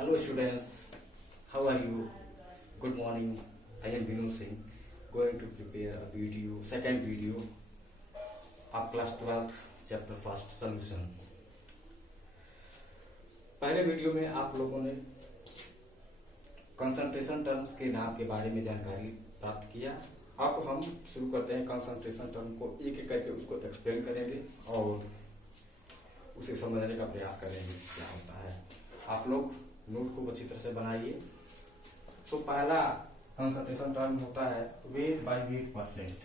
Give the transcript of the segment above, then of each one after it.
Hello students, how are you? Good morning. I am Vinod Singh, going to prepare a video, second video of class 12th chapter first solution. पहले video में आप लोगों ने concentration terms के नाम के बारे में जानकारी प्राप्त किया। अब हम शुरू करते हैं कंसंट्रेशन टर्म को एक एक करके उसको एक्सप्लेन करेंगे और उसे समझने का प्रयास करेंगे क्या होता है। आप लोग नोट को अच्छी तरह से बनाइए। सो पहला कंसंट्रेशन टर्म होता है weight by weight percent.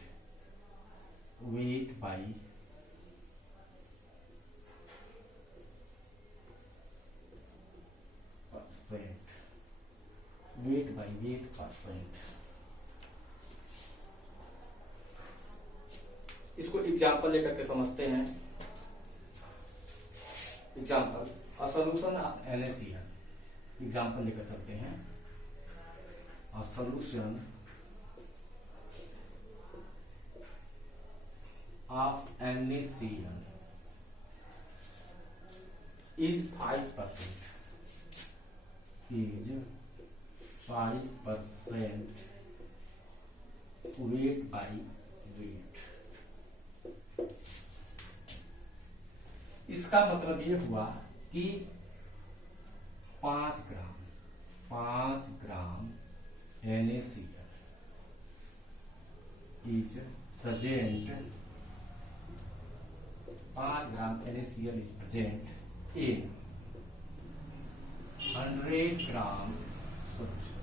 Weight bye percent, weight by weight percent. इसको एग्जाम्पल लेकर के समझते हैं। Example a solution of NaCl। Example लेकर चलते हैं। A solution of NaCl is 5%, is 5% weight by weight। इसका मतलब ये हुआ कि 5 ग्राम NaCl is present, 5 gram NaCl is present in 100 gram solution।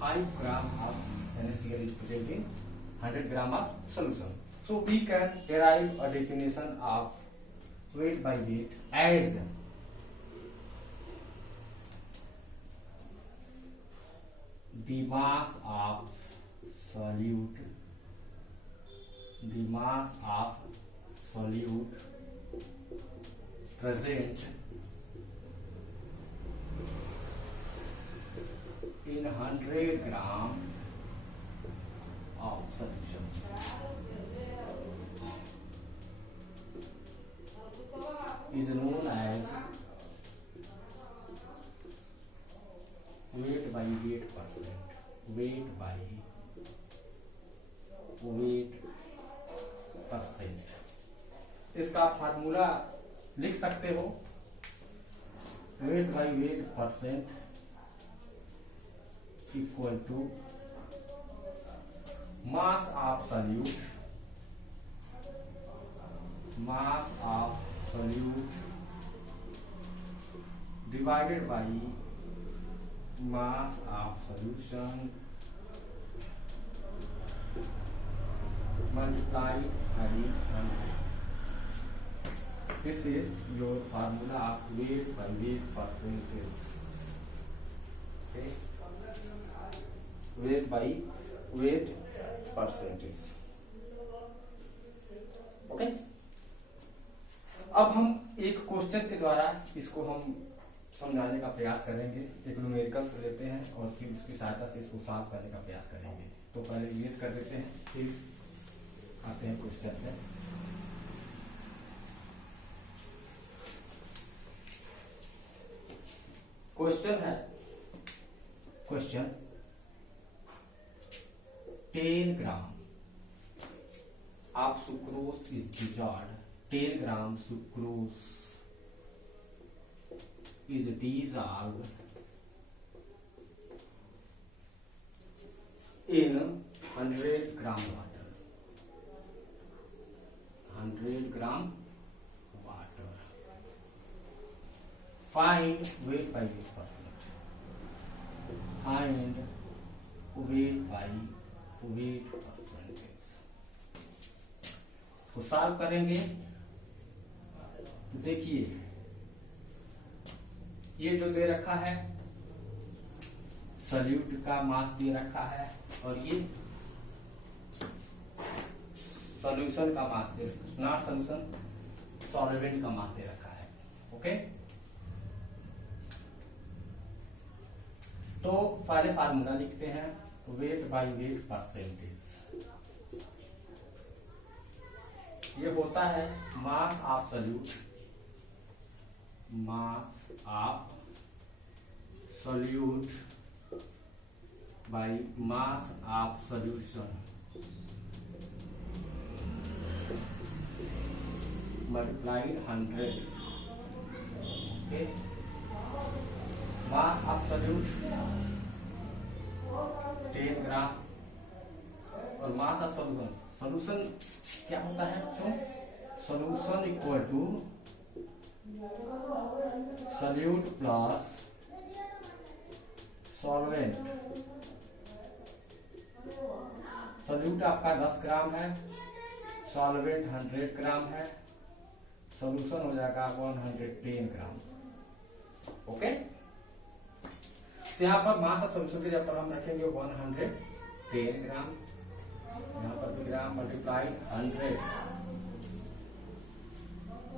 5 gram of NaCl is present in 100 gram of solution। So we can derive a definition of weight by weight as the mass of solute, the mass of solute present in 100 gram of solution। is known as weight by weight percent। weight by weight percent. इसका formula लिख सकते हो। Weight by weight percent equal to mass of solute, mass of solute divided by mass of solution multiplied by 100। This is your formula of weight by weight percentage। Okay, weight by weight percentage। Okay, अब हम एक question के द्वारा इसको हम समझाने का प्रयास करेंगे। एक न्यूमेरिकल्स लेते हैं और फिर उसकी सहायता से इसको सॉल्व करने का प्रयास करेंगे। तो पहले इमेज कर देते हैं, फिर आते हैं क्वेश्चन पे। क्वेश्चन है, question 10 gram of sucrose is dissolved. 10 gram sucrose is dissolved in 100 gram water। 100 gram water। Find weight by weight percent। Find weight by weight percentage। इसको सॉल्व करेंगे। देखिए ये जो दे रखा है सॉल्यूट का मास दे रखा है और ये सॉल्यूशन का मास दे, नॉट सॉल्यूशन, सॉल्वेंट का मास दे रखा है। ओके, तो पहले फार्मूला लिखते हैं वेट बाय वेट परसेंटेज। ये होता है मास of solute mass of solute by mass of solution multiplied 100. Okay, mass of solute 10 gram और मास ऑफ सॉल्यूशन, सॉल्यूशन क्या होता है बच्चों? Solution equal to solute plus solvent. Solute आपका 10 ग्राम है, सॉल्वेंट 100 ग्राम है, सॉल्यूशन हो जाएगा 110 ग्राम। ओके, तो यहाँ पर मास ऑफ सॉल्यूशन के जगह पर हम रखेंगे 110 ग्राम, यहाँ पर भी ग्राम मल्टीप्लाइड 100।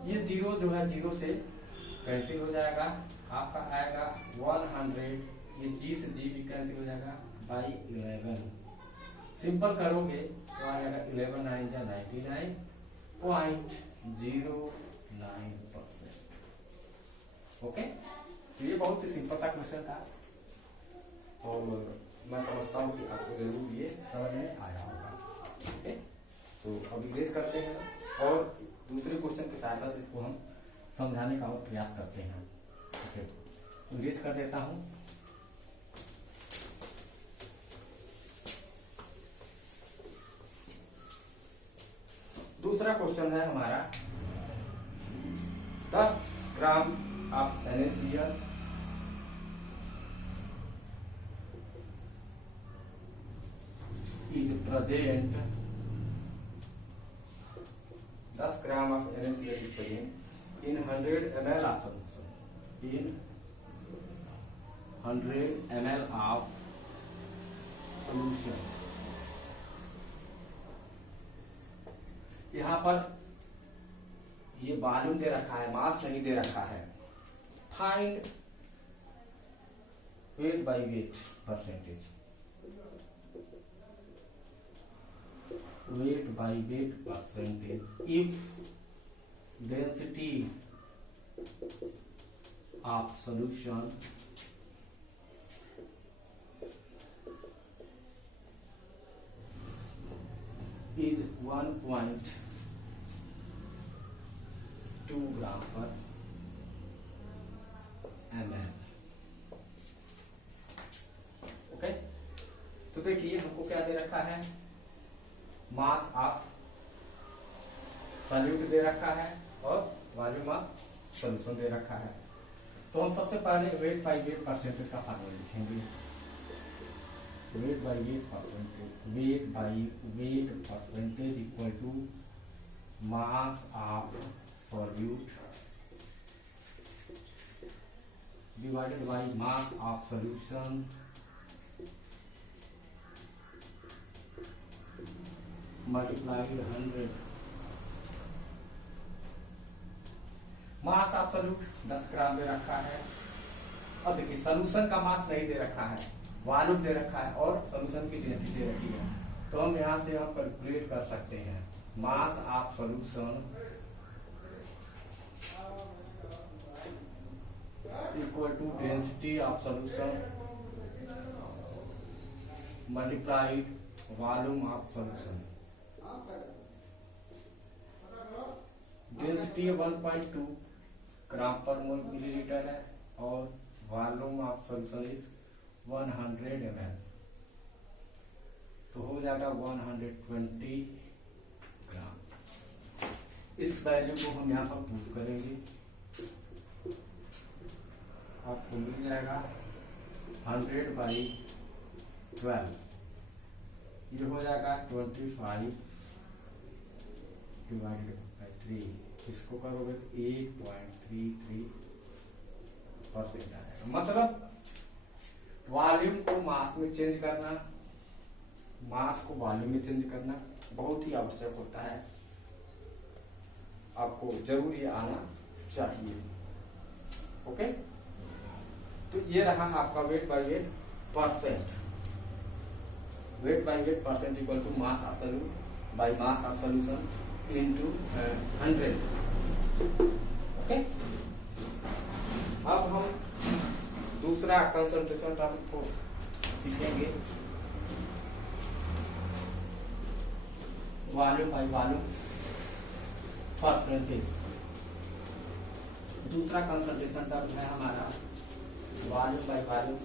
ये जीरो जो है जीरो से कैंसिल हो जाएगा, आपका आएगा 100, ये जी से जी भी कैंसिल हो जाएगा बाई 11। सिंपल करोगे तो आ जाएगा 11 9 जा 99.09%। ओके, तो ये बहुत ही सिंपल सा क्वेश्चन था और मैं समझता हूँ कि आपको जरूर ये समझ में आया होगा। ओके, तो अभी रेस करते हैं और दूसरे क्वेश्चन की सहायता से इसको हम समझाने का और प्रयास करते हैं। ओके, तो रेस कर देता हूं। दूसरा क्वेश्चन है हमारा 10 gram of NaCl is present, 10 gram of NaCl is present in 100 ml of solution, in 100 ml of solution। यहाँ पर ये वॉल्यूम दे रखा है, मास नहीं दे रखा है। Find wait by wait percentage, weight by weight percentage if density of solution is 1.2 gram per ml। Okay, तो देखिए हमको क्या दे रखा है, मास ऑफ सॉल्यूट दे रखा है और वॉल्यूम ऑफ सॉल्यूशन दे रखा है। तो हम सबसे पहले वेट बाई वेट परसेंटेज का फार्मूला लिखेंगे। Weight by weight percentage, weight by weight percentage equal to mass of solute divided by mass of solution multiplied 100। Mass of solute 10 gram दे रखा है। अब देखिए सॉल्यूशन का मास नहीं दे रखा है, वॉल्यूम दे रखा है और सॉल्यूशन की डेंसिटी दे रखी है। तो हम यहाँ से हम कैलकुलेट कर सकते हैं mass of solution equal to density of solution multiplied volume of solution. Density 1.2 gram per mole millilitre है और volume of solution is 100 ml, तो हो जाएगा 120 ग्राम। इस वैल्यू को हम यहाँ पर पुट करेंगे, आपको मिल जाएगा 100/12, ये हो जाएगा 25 डिवाइडेड बाई 3। इसको करोगे तो 8.33% आएगा। मतलब वॉल्यूम को मास में चेंज करना, मास को वॉल्यूम में चेंज करना बहुत ही आवश्यक होता है, आपको जरूर ये आना चाहिए। ओके, तो ये रहा आपका weight by weight percent. Weight by weight percent equal to mass of solute by mass of solution into 100। Okay, अब हम दूसरा कंसंट्रेशन टर्म को सीखेंगे, वॉल्यूम बाय वॉल्यूम परसेंटेज। दूसरा कंसंट्रेशन टर्म है हमारा volume by volume,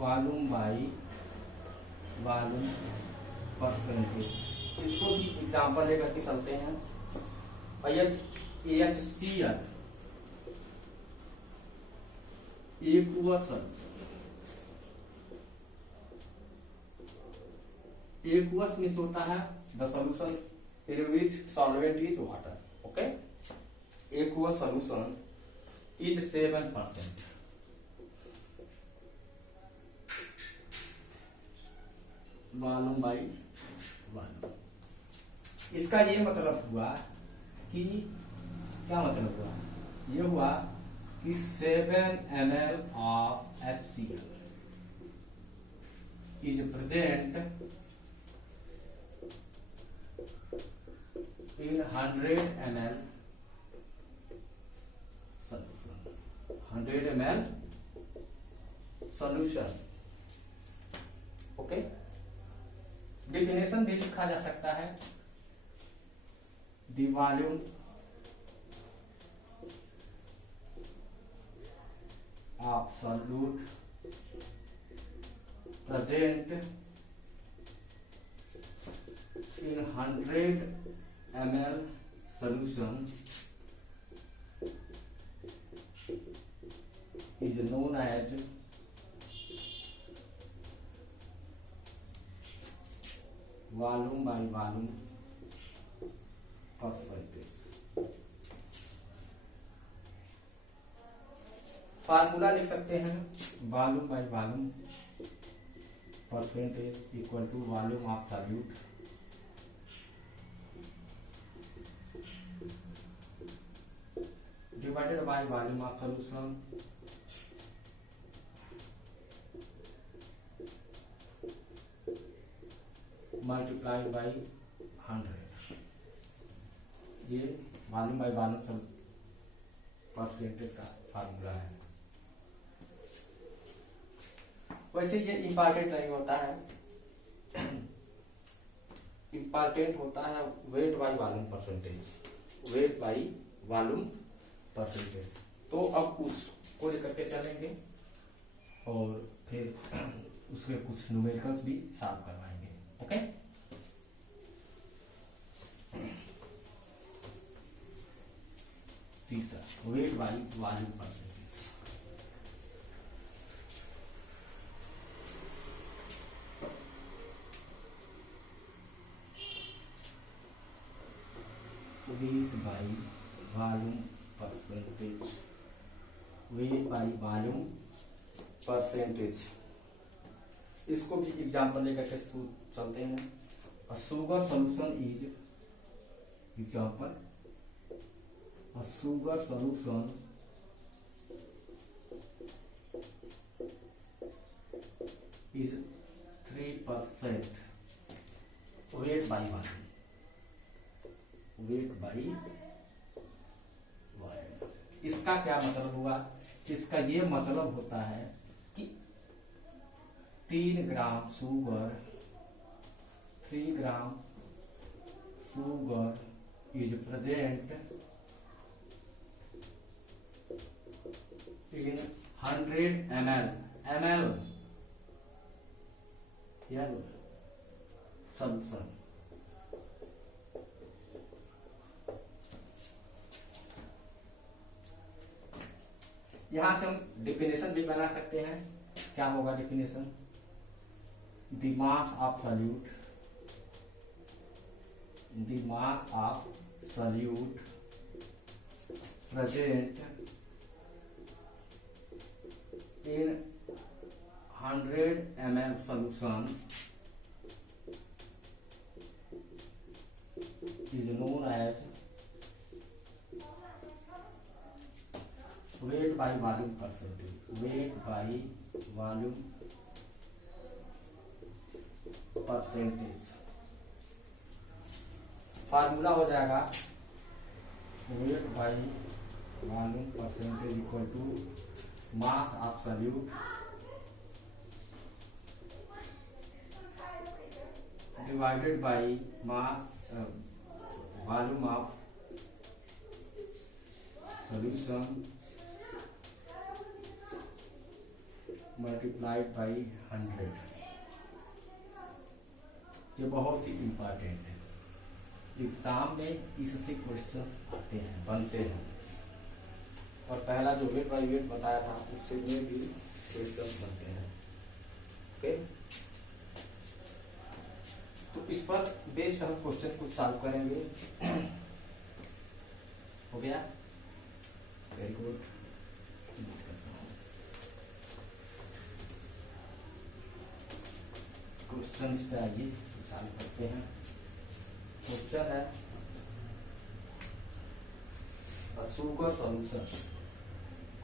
volume by volume percentage. इसको भी एग्जांपल लेकर के चलते हैं। HCl aqueous मीन्स होता है the solution in which solvent is water. Okay, aqueous solution is 7%। Volume by volume, इसका ये मतलब हुआ कि क्या मतलब हुआ, ये हुआ कि 7 ml of HCl is present in 100 ml solution, 100 ml solution। Okay, definition भी लिखा जा सकता है, the volume of solute present in 100 ml solution is known as volume by volume percentage. Formula लिख सकते हैं, volume by volume percentage equal to volume of solute divided by volume of solution multiply by 100। ये volume by volume percentage का formula है। वैसे ये important नहीं होता है, इंपॉर्टेंट होता है weight by volume percentage, weight by volume percentage. तो अब उसको लेकर के चलेंगे और फिर उसके कुछ न्यूमेरिकल्स भी साफ करवाएंगे। ओके, तीसरा wait by volume percentage. Weight by volume percentage, weight by volume percentage. इसको भी एग्जाम्पल लेकर के चलते हैं। A sugar solution is example, a sugar solution is 3% weight by volume, weight by volume। इसका क्या मतलब हुआ, इसका ये मतलब होता है कि 3 gram sugar, 3 gram sugar is present in 100 ml solution। यहां से हम डेफिनेशन भी बना सकते हैं। क्या होगा definition, the mass of solute, the mass of solute present in 100 ml solution is known as weight by volume percentage, weight by volume percentage। Formula हो जाएगा weight by volume percentage equal to mass absolute divided by mass volume of solution multiplied by 100। ये बहुत ही important है, exam में इससे questions आते हैं, बनते हैं। और पहला जो वेट बाई वेट बताया था उससे में भी क्वेश्चंस बनते हैं। ओके, तो इस पर बेस्ड हम क्वेश्चन कुछ सॉल्व करेंगे। हो गया, वेरी गुड। क्वेश्चंस पे आइए सॉल्व करते हैं। क्वेश्चन है a sugar solution।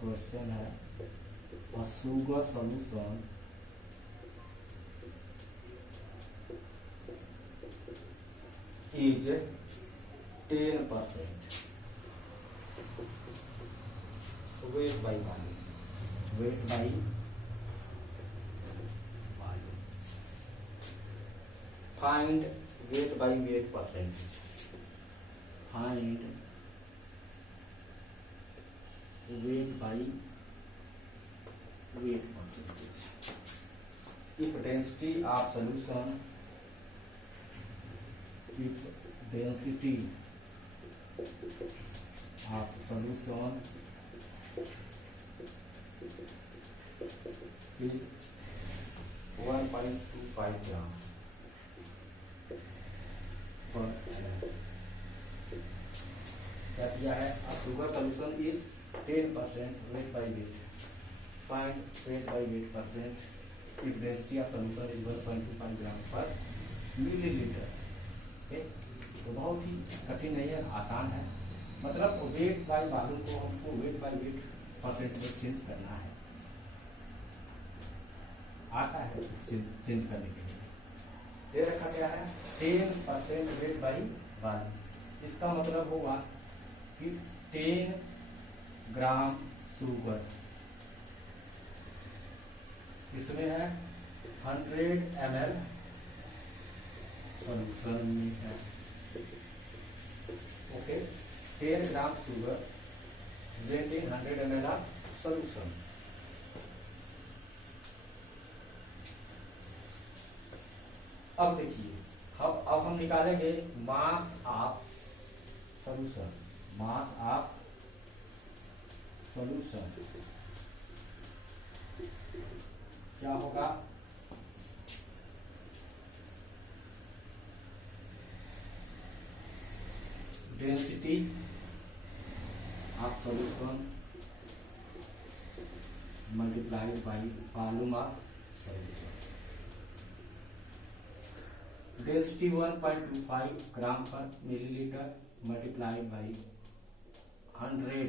क्वेश्चन है a sugar solution is 10% weight by volume, weight by volume, find weight by weight percentage, find weight by weight percentage। If density of solution, if density of solution is 1.25 gram per ml, क्या दिया है? A sugar solution is 10% weight by weight, find weight by weight percent if density of solution is 1.25 gram per milliliter। Okay, तो बहुत ही कठिन नहीं है, आसान है। मतलब वेट बाय वॉल्यूम को हमको वेट बाय वेट परसेंट में चेंज करना है, आता है चेंज करने के लिए। दे रखा गया है 10% वेट बाय वॉल्यूम, इसका मतलब होगा कि 10 ग्राम शुगर, इसमें है 100 ml सॉल्यूशन में है। Okay, 10 gram sugar blending 100 ml of solution। अब देखिए, अब हम निकालेंगे मास of solution, mass of solution क्या होगा? Density of solution multiplied by volume of solution. Density 1.25 ग्राम पर millilitre multiplied by 100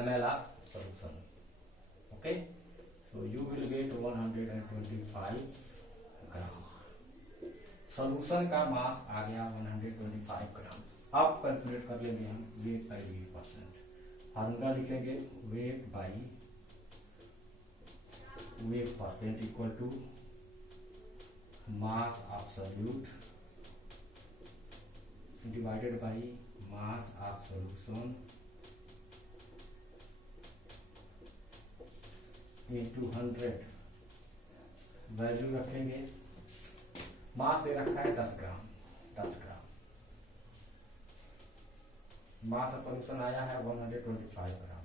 ml of solution। okay, so you will get 125 gram. Solution का मास आ गया 125 ग्राम। अब कैलकुलेट कर लेंगे हम weight by weight percent. Formula लिखेंगे weight by weight percent equal to mass of solute divided by mass of solution into 100। Value रखेंगे, mass दे रखा है 10 ग्राम, 10 ग्राम। मास ऑफ सॉल्यूशन आया है 125 ग्राम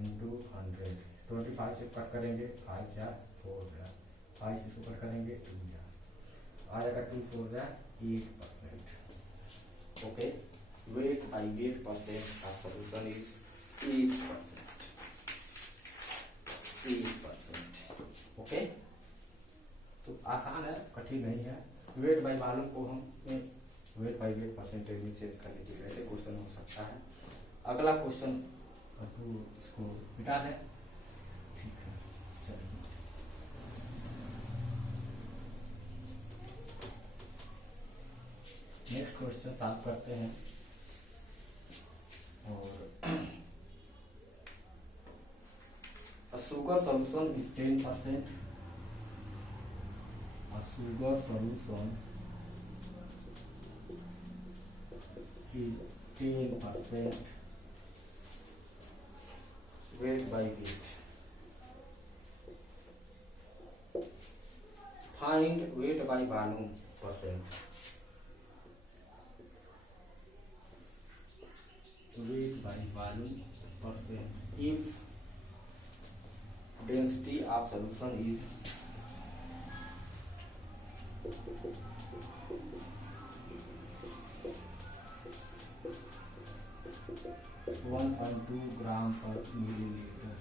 इंटू 100। 25 से कट करेंगे 5 जा 4 जा, 5 इसको कट करेंगे 2 जा, आ जाएगा 2 4 जा 8%। Okay, weight by weight percent of solution is 8%, 8%। Okay, तो आसान है, कठिन नहीं है। वेट बाई वॉल्यूम को हम वेट बाई वेट परसेंटेज में चेंज करने के लिए ऐसे क्वेश्चन हो सकता है। अगला क्वेश्चन तो इसको मिटा दें, ठीक है। चलिए नेक्स्ट क्वेश्चन क्वेश्चन सॉल्व करते हैं। और sugar solution is 10%, sugar solution is 10% weight by weight. Find weight by volume percent. Weight by volume percent. If density of solution is 1.2 gram पर मिलीलीटर।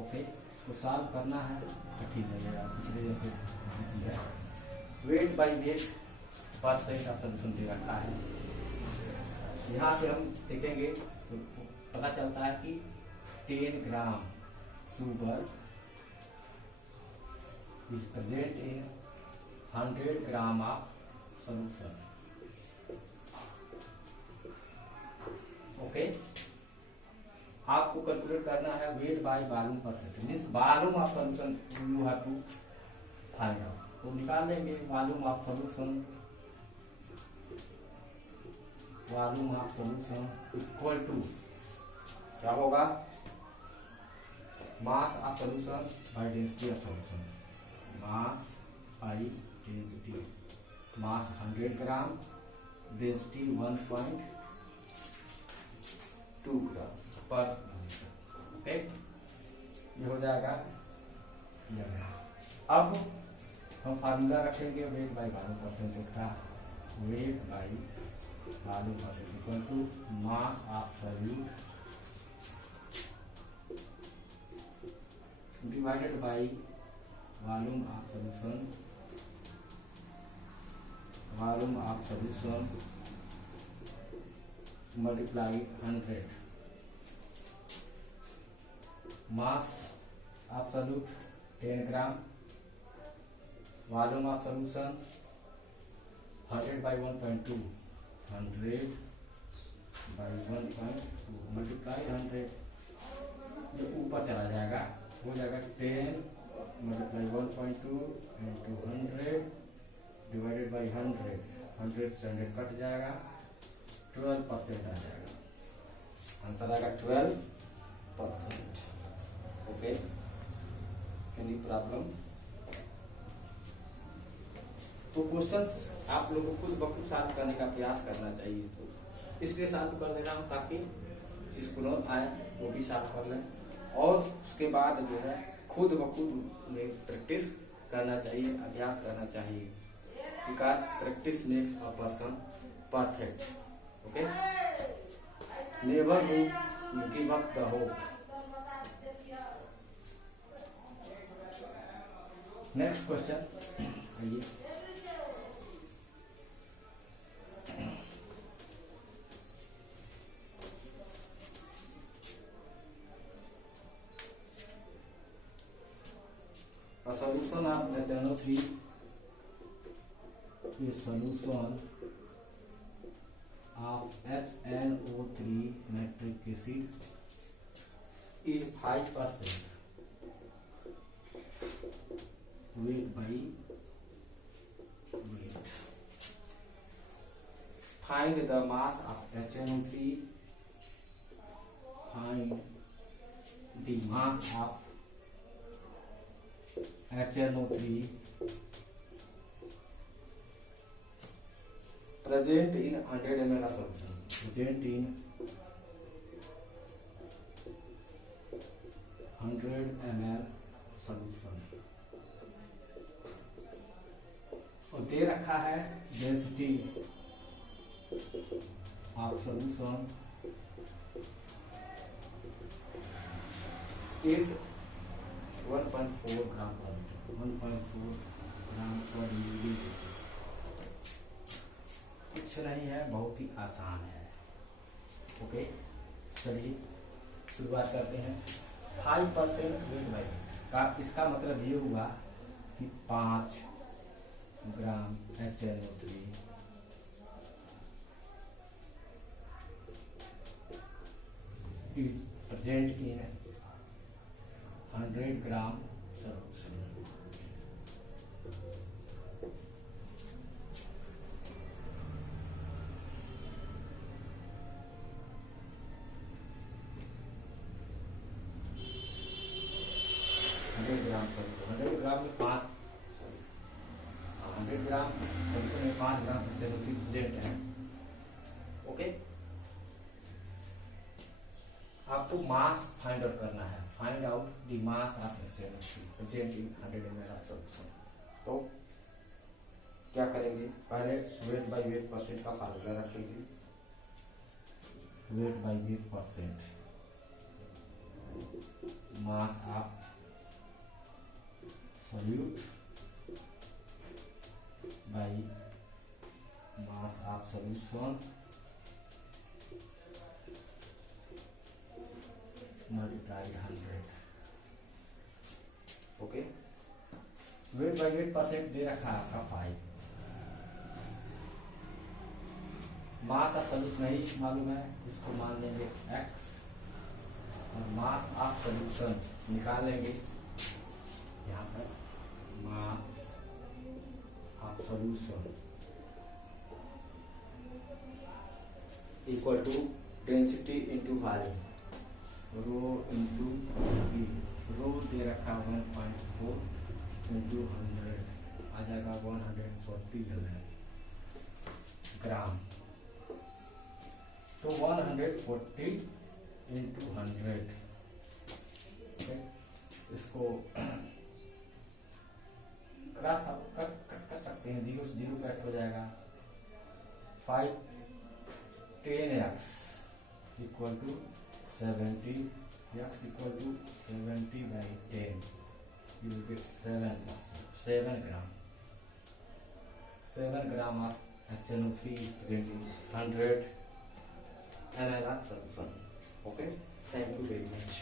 ओके, इसको सॉल्व करना है, कठिन लगेगा दूसरे जैसे इजी है। Weight by weight percent of solution दे रखा है। यहाँ से हम देखेंगे तो पता चलता है कि 10 gram sugar is present in 100 gram of solution. Okay, आपको कैलकुलेट करना है weight by volume percent, means volume of solution you have to find out. तो निकाल लेंगे volume of solution, volume of solution equal to क्या होगा, mass of solution by density of solution. Mass by density, mass 100 gram, density 1.2 gram per litre. Okay, ये हो जाएगा। अब हम फार्मूला रखेंगे वेट बाई वॉल्यूम परसेंटेज का। Weight by volume percent equal to mass of solute divided by volume of solution, volume of solution multiply 100, mass of solute 10 gram, volume of solution 100 by 1.2, 100 by 1.2 multiply 100, ये ऊपर चला जाएगा, हो जाएगा 10 multiply 1.2 into 100 divided by 100, 100 से 100 cut जाएगा, 12% आ जाएगा, answer आएगा 12%। Okay, any problem? तो क्वेश्चंस आप लोगों को खुद ब खुद सॉल्व करने का प्रयास करना चाहिए, तो इसलिए सॉल्व कर दे रहा हूँ ताकि जिसको न आए वो भी सॉल्व कर लें। और उसके बाद जो है खुद ब खुद में प्रैक्टिस करना चाहिए, अभ्यास करना चाहिए, because practice makes a person perfect. Okay, never give up the hope. Next question आइए। A solution of HNO3, a solution of HNO3 nitric acid is 5% weight by weight. Find the mass of HNO3. Find the mass of HNO3 present in 100 ml of solution. Present in 100 ml solution. और दे रखा है density of solution is 1.4 gram per litre, 1.4 ग्राम पर millilitre. कुछ नहीं है, बहुत ही आसान है। ओके, चलिए शुरुआत करते हैं। 5% वेट बाई का इसका मतलब ये हुआ कि 5 ग्राम HNO3 is present in 100 gram solution. Hundred gram में 100 ग्राम सॉल्यूशन में 5 ग्राम प्रेजेंट है। ओके, आपको मास फाइंड आउट करना है। Find out the mass of present in 100 ml of solution. तो क्या करेंगे, पहले वेट बाय वेट परसेंट का फार्मूला रखेंगे। Weight by weight percent, mass of solute by mass of solution multiplied 100। Okay, weight by weight percent दे रखा है आपका 5। मास ऑफ सॉल्यूशन नहीं मालूम है, इसको मान लेंगे x और मास ऑफ सॉल्यूशन निकाल लेंगे यहाँ पर। Mass of solution equal to density into volume, rho into B. Rho दे रखा 1.4 इंटू 100 आ जाएगा 140 ग्राम। तो 140 इंटू 100, इसको क्रॉस कट कर सकते हैं, 0 से 0 कट हो जाएगा। 5 10x equal to 70, x equal to 70 by 10, you will get 7 gram. 7 gram of HNO3 present in 100 ml of solution। Okay, thank you very much.